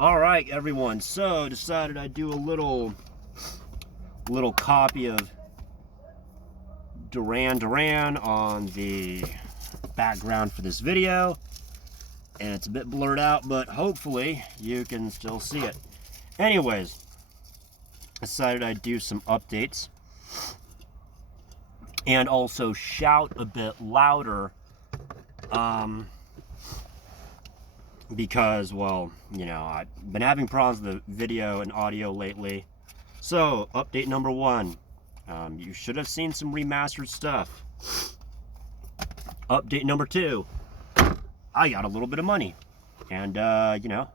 All right, everyone. So decided I'd do a little copy of Duran Duran on the background for this video, and it's a bit blurred out, but hopefully you can still see it. Anyways, decided I'd do some updates and also shout a bit louder because, well, you know, I've been having problems with the video and audio lately. So, update number one. You should have seen some remastered stuff. Update number two. I got a little bit of money. And, you know,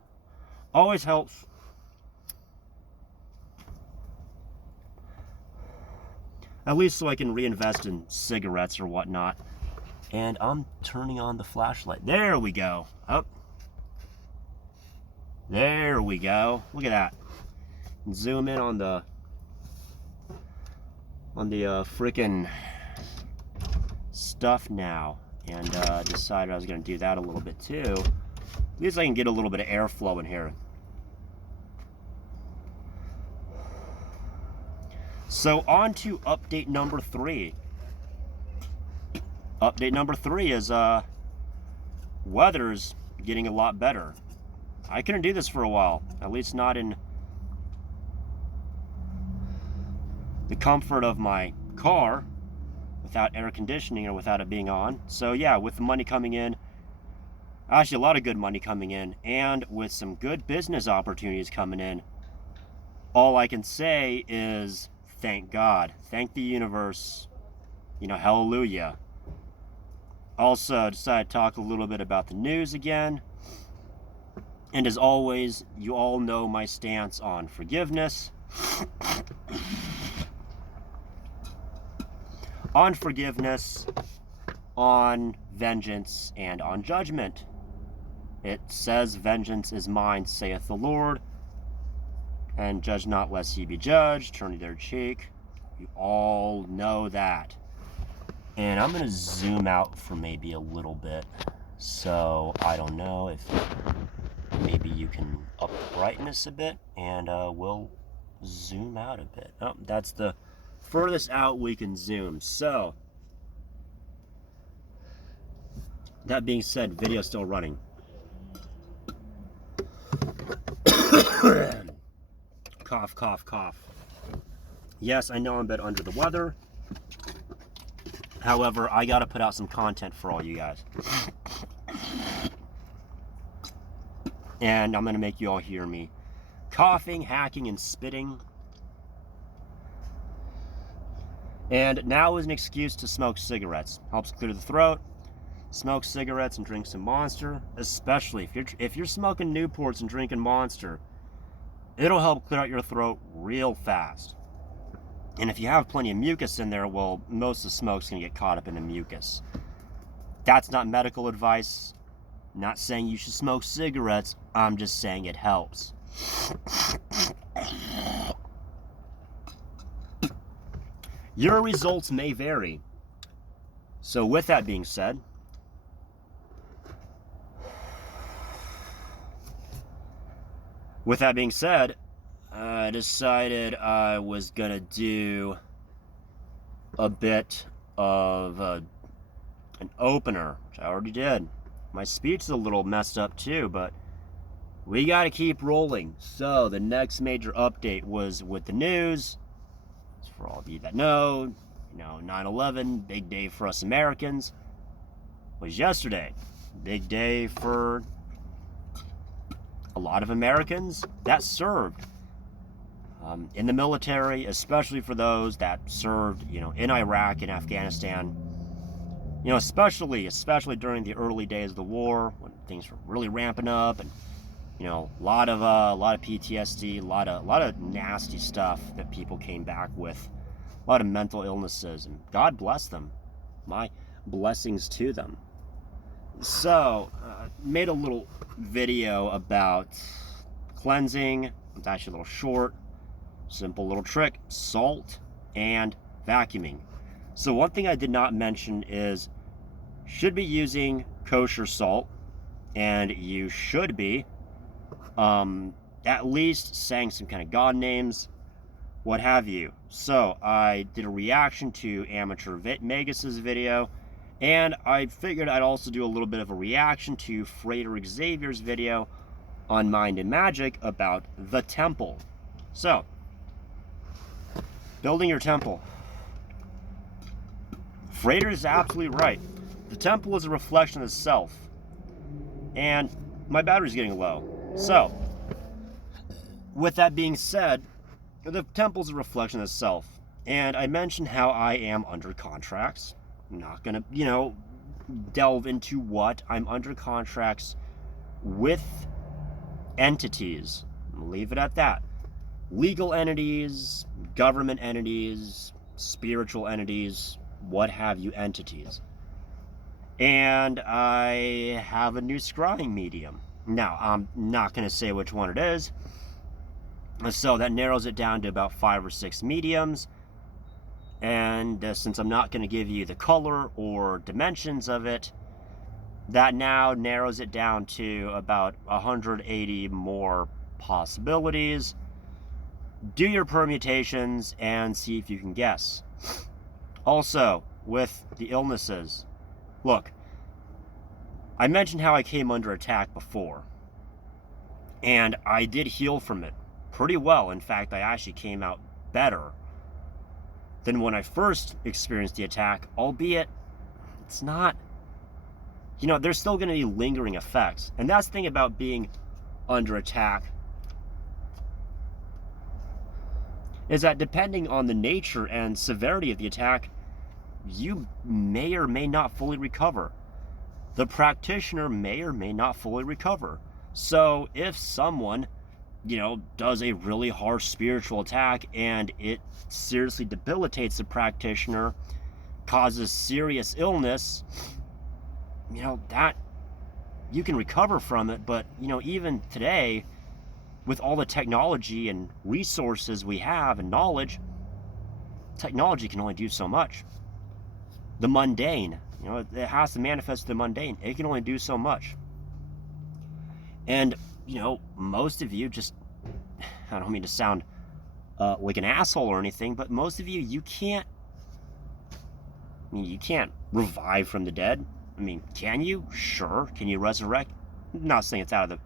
always helps. At least so I can reinvest in cigarettes or whatnot. And I'm turning on the flashlight. There we go. Up. There we go. Look at that. Zoom in on the freaking stuff now, and decided I was going to do that a little bit too. At least I can get a little bit of airflow in here. So on to update number three. Update number three is weather's getting a lot better. I couldn't do this for a while, at least not in the comfort of my car without air conditioning or without it being on. So yeah, with the money coming in, actually a lot of good money coming in, and with some good business opportunities coming in, all I can say is thank God, thank the universe, you know, hallelujah. Also decided to talk a little bit about the news again. And as always, you all know my stance on forgiveness. On forgiveness, on vengeance, and on judgment. It says, vengeance is mine, saith the Lord, and judge not lest ye be judged, turn their cheek. You all know that. And I'm going to zoom out for maybe a little bit. So, I don't know if maybe you can up the brightness a bit, and we'll zoom out a bit. Oh, that's the furthest out we can zoom. So, that being said, video's still running. Cough, cough, cough. Yes, I know I'm a bit under the weather. However, I gotta put out some content for all you guys. And I'm gonna make you all hear me coughing, hacking, and spitting. And now is an excuse to smoke cigarettes. Helps clear the throat. Smoke cigarettes and drink some Monster. Especially if you're smoking Newports and drinking Monster, it'll help clear out your throat real fast. And if you have plenty of mucus in there, well, most of the smoke's gonna get caught up in the mucus. That's not medical advice. Not saying you should smoke cigarettes. I'm just saying it helps. Your results may vary. So with that being said, I decided I was gonna do a bit of an opener, which I already did. My speech is a little messed up too, but we gotta keep rolling. So the next major update was with the news. For all of you that know, you know, 9/11, big day for us Americans, was yesterday. Big day for a lot of Americans that served in the military, especially for those that served, you know, in Iraq and Afghanistan. You know, especially during the early days of the war, when things were really ramping up, and you know, a lot of PTSD, a lot of nasty stuff that people came back with, a lot of mental illnesses, and God bless them. My blessings to them. So, made a little video about cleansing. It's actually a little short, simple little trick: salt and vacuuming. So one thing I did not mention is, should be using kosher salt, and you should be At least saying some kind of god names, what have you. So I did a reaction to Amateur Magus's video, and I figured I'd also do a little bit of a reaction to Frederick Xavier's video on Mind and Magic about the temple. So, building your temple. Frederick is absolutely right. The temple is a reflection of the self. And my battery's getting low. So, with that being said, the temple's a reflection of the self. And I mentioned how I am under contracts. I'm not gonna, delve into what. I'm under contracts with entities. I'll leave it at that. Legal entities, government entities, spiritual entities, what have you entities. And I have a new scrying medium. Now, I'm not going to say which one it is. So that narrows it down to about 5 or 6 mediums. And since I'm not going to give you the color or dimensions of it, that now narrows it down to about 180 more possibilities. Do your permutations and see if you can guess. Also, with the illnesses, look, I mentioned how I came under attack before, and I did heal from it pretty well. In fact, I actually came out better than when I first experienced the attack, albeit it's not, there's still going to be lingering effects. And that's the thing about being under attack, is that depending on the nature and severity of the attack, you may or may not fully recover. The practitioner may or may not fully recover. So if someone, does a really harsh spiritual attack and it seriously debilitates the practitioner, causes serious illness, that you can recover from it. But, even today, with all the technology and resources we have and knowledge, technology can only do so much. The mundane, it has to manifest the mundane. It can only do so much. And, most of you just, I don't mean to sound like an asshole or anything, but most of you, you can't revive from the dead. Can you? Sure. Can you resurrect? I'm not saying it's out of the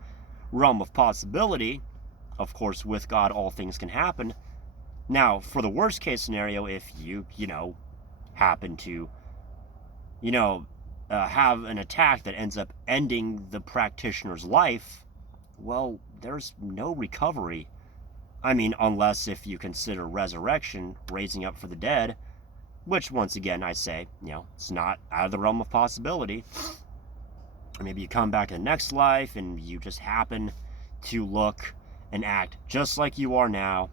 realm of possibility. Of course, with God, all things can happen. Now, for the worst case scenario, if you, happen to, have an attack that ends up ending the practitioner's life, well, there's no recovery. Unless if you consider resurrection, raising up for the dead, which, once again, I say, it's not out of the realm of possibility. Or maybe you come back in the next life and you just happen to look and act just like you are now.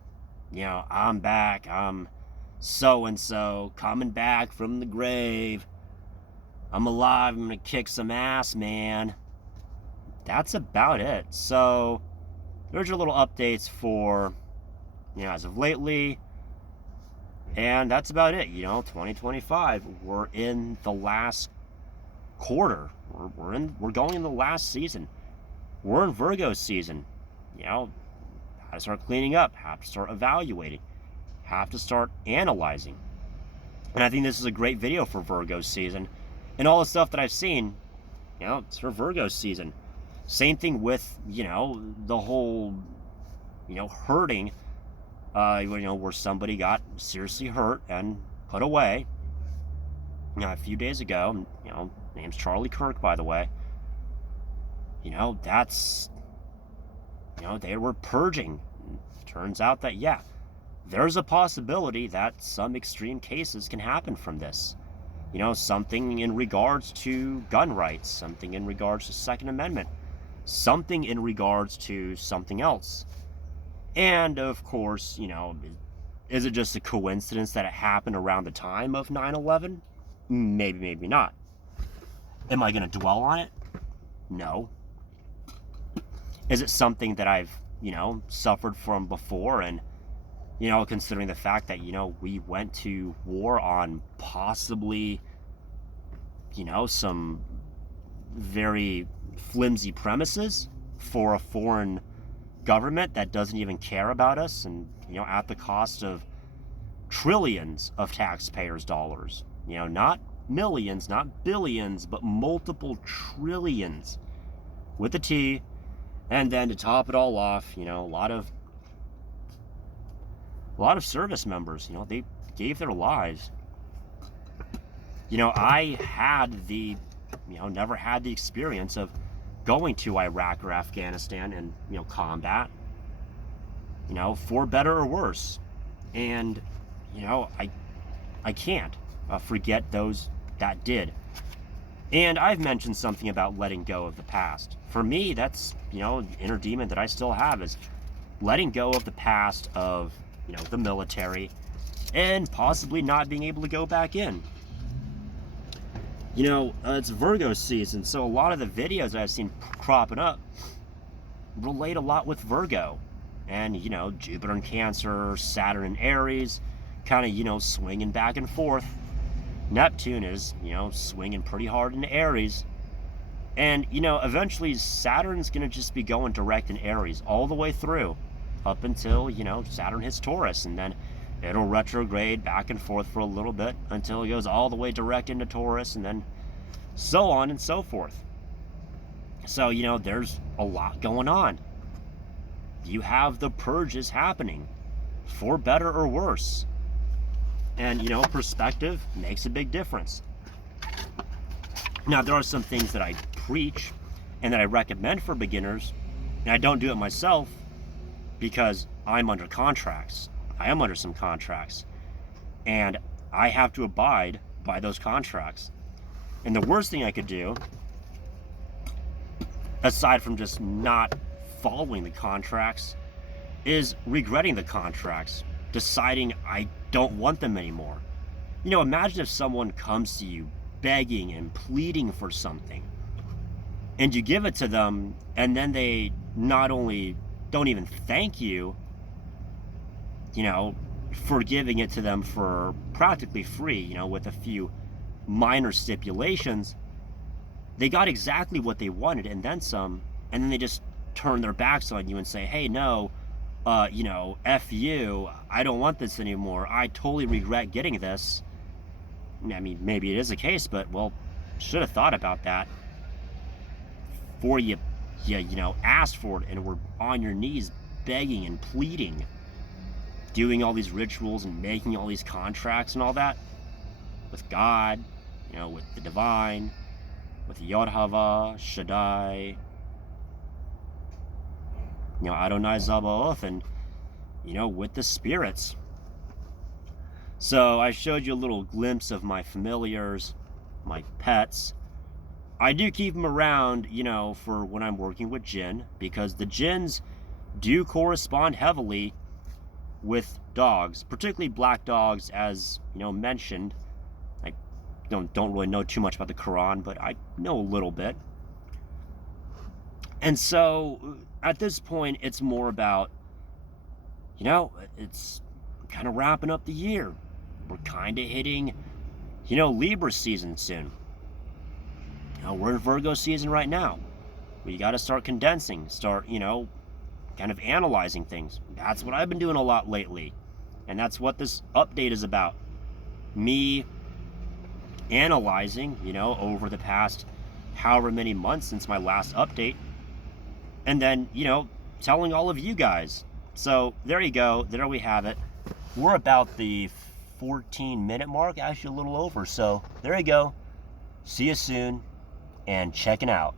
I'm back, I'm so-and-so, coming back from the grave. I'm alive, I'm gonna kick some ass, man. That's about it. So, there's your little updates for, as of lately. And that's about it. 2025, we're in the last quarter. We're going in the last season. We're in Virgo season. Have to start cleaning up, have to start evaluating, have to start analyzing. And I think this is a great video for Virgo season. And all the stuff that I've seen, it's for Virgo season. Same thing with, the whole, hurting, where somebody got seriously hurt and put away. A few days ago, name's Charlie Kirk, by the way. That's, they were purging. Turns out that, there's a possibility that some extreme cases can happen from this. Something in regards to gun rights, something in regards to Second Amendment, something in regards to something else. And, of course, is it just a coincidence that it happened around the time of 9/11? Maybe, maybe not. Am I going to dwell on it? No. Is it something that I've, suffered from before? And, considering the fact that, we went to war on possibly, some very flimsy premises for a foreign government that doesn't even care about us, and, you know, at the cost of trillions of taxpayers' dollars. You know, not millions, not billions, but multiple trillions with a T. And then to top it all off, you know, a lot of service members, you know, they gave their lives. You know, I had the, you know, never had the experience of going to Iraq or Afghanistan and, you know, combat, you know, for better or worse. And, you know, I can't forget those that did. And I've mentioned something about letting go of the past. For me, that's, you know, an inner demon that I still have, is letting go of the past of, you know, the military, and possibly not being able to go back in. You know, it's Virgo season, so a lot of the videos I've seen cropping up relate a lot with Virgo. And, you know, Jupiter in Cancer, Saturn in Aries, kind of, you know, swinging back and forth. Neptune is, you know, swinging pretty hard in Aries. And, you know, eventually Saturn's going to just be going direct in Aries all the way through, up until, you know, Saturn hits Taurus, and then it'll retrograde back and forth for a little bit until it goes all the way direct into Taurus, and then so on and so forth. So, you know, there's a lot going on. You have the purges happening, for better or worse. And, you know, perspective makes a big difference. Now, there are some things that I preach and that I recommend for beginners, and I don't do it myself because I'm under contracts. I am under some contracts, and I have to abide by those contracts. And the worst thing I could do, aside from just not following the contracts, is regretting the contracts, deciding I don't want them anymore. You know, imagine if someone comes to you begging and pleading for something, and you give it to them, and then they not only don't even thank you, you know, for giving it to them for practically free, you know, with a few minor stipulations. They got exactly what they wanted and then some, and then they just turn their backs on you and say, hey, no, you know, F you, I don't want this anymore. I totally regret getting this. I mean, maybe it is a case, but, well, should have thought about that before you know, asked for it and were on your knees begging and pleading, doing all these rituals and making all these contracts and all that with God, you know, with the divine, with Yod-Hava, Shaddai, you know, Adonai Zabaoth, and, you know, with the spirits. So I showed you a little glimpse of my familiars, my pets. I do keep them around, you know, for when I'm working with Jinn, because the Jinns do correspond heavily with dogs, particularly black dogs, as, you know, mentioned. I don't really know too much about the Quran, but I know a little bit. And so at this point, it's more about, you know, it's kind of wrapping up the year. We're kind of hitting, you know, Libra season soon. You know, we're in Virgo season right now. We got to start condensing, start, you know, kind of analyzing things. That's what I've been doing a lot lately. And that's what this update is about. Me analyzing, you know, over the past however many months since my last update. And then, you know, telling all of you guys. So there you go. There we have it. We're about the 14-minute mark, actually a little over. So there you go. See you soon, and checking out.